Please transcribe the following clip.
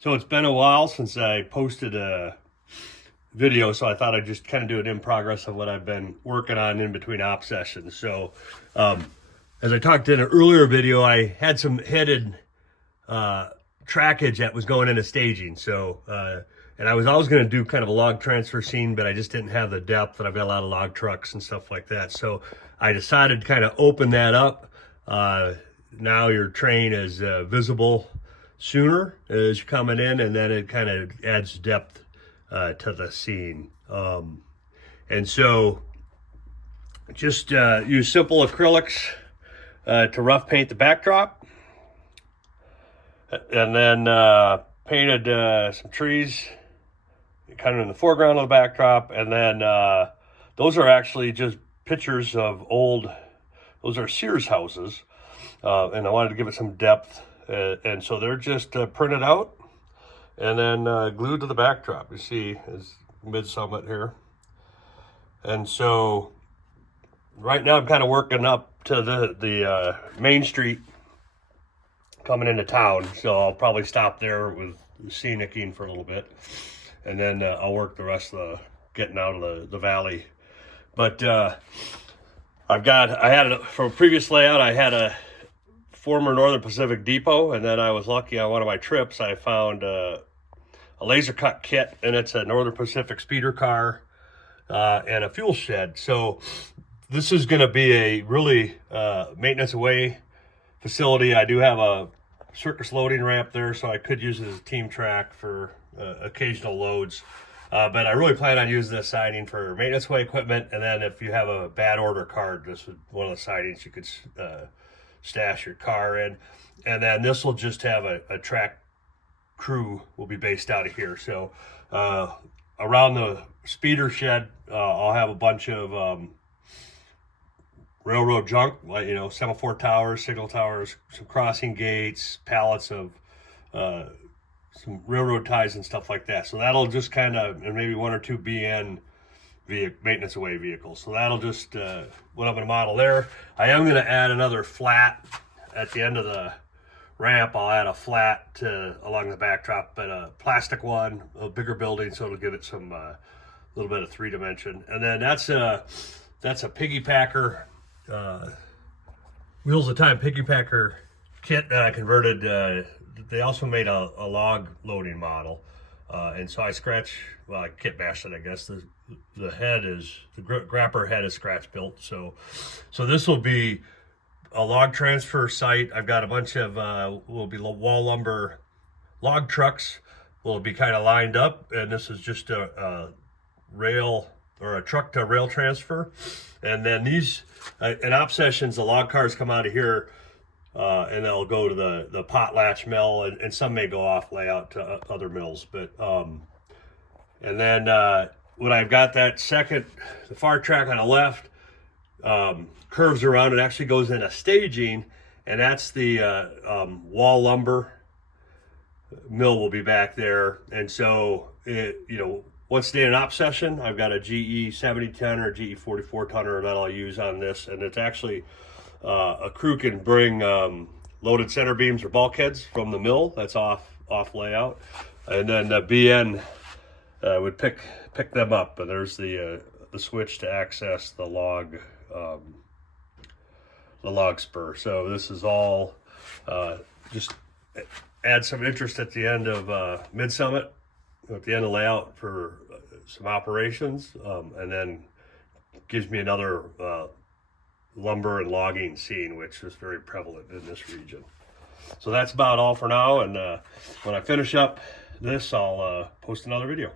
So it's been a while since I posted a video, so I thought I'd just kind of do an in progress of what I've been working on in between op sessions. So as I talked in an earlier video, I had some headed trackage that was going into staging. So and I was always going to do kind of a log transfer scene, but I just didn't have the depth, and I've got a lot of log trucks and stuff like that. So I decided to kind of open that up. Now your train is visible sooner as you're coming in, and then it kind of adds depth to the scene. And so just use simple acrylics to rough paint the backdrop, and then painted some trees kind of in the foreground of the backdrop, and then those are actually just pictures of those are Sears houses, and I wanted to give it some depth. And so they're just printed out and then glued to the backdrop. You see is Midsummit here. And so right now I'm kind of working up to the Main Street coming into town. So I'll probably stop there with scenicking for a little bit. And then I'll work the rest of the getting out of the valley. But from a previous layout, I had a former Northern Pacific depot, and then I was lucky on one of my trips. I found a laser cut kit, and it's a Northern Pacific speeder car and a fuel shed. So this is going to be a really maintenance away facility. I do have a circus loading ramp there, so I could use it as a team track for occasional loads. But I really plan on using this siding for maintenance away equipment, and then if you have a bad order card, this is one of the sidings you could stash your car in. And then this will just have a track crew will be based out of here. So around the speeder shed, I'll have a bunch of railroad junk, like, semaphore towers, signal towers, some crossing gates, pallets of some railroad ties and stuff like that. So that'll just kind of, and maybe one or two BN maintenance away vehicles. So that'll just what I'm going to model there. I am going to add another flat at the end of the ramp. I'll add a flat along the backdrop, but a plastic one, a bigger building, so it'll give it some little bit of 3-dimension. And then that's a piggy packer, Wheels of Time piggy packer kit that I converted. They also made a log loading model, and so I kit bashed it, I guess. The head is, the grapper head is scratch built. So this will be a log transfer site. I've got a bunch of will be wall lumber log trucks will be kind of lined up, and this is just a rail or a truck to rail transfer. And then these in op sessions, the log cars come out of here and they'll go to the potlatch mill, and some may go off layout to other mills. But and then when I've got that the far track on the left curves around, it actually goes into staging, and that's the wall lumber mill will be back there. And so once they in op session, I've got a GE 70 ton or GE 44 tonner that I'll use on this, and it's actually a crew can bring loaded center beams or bulkheads from the mill. That's off layout, and then BN would pick them up, and there's the switch to access the log spur. So this is all just add some interest at the end of Midsummit, at the end of layout for some operations, and then gives me another lumber and logging scene, which is very prevalent in this region. So that's about all for now, and when I finish up this, I'll post another video.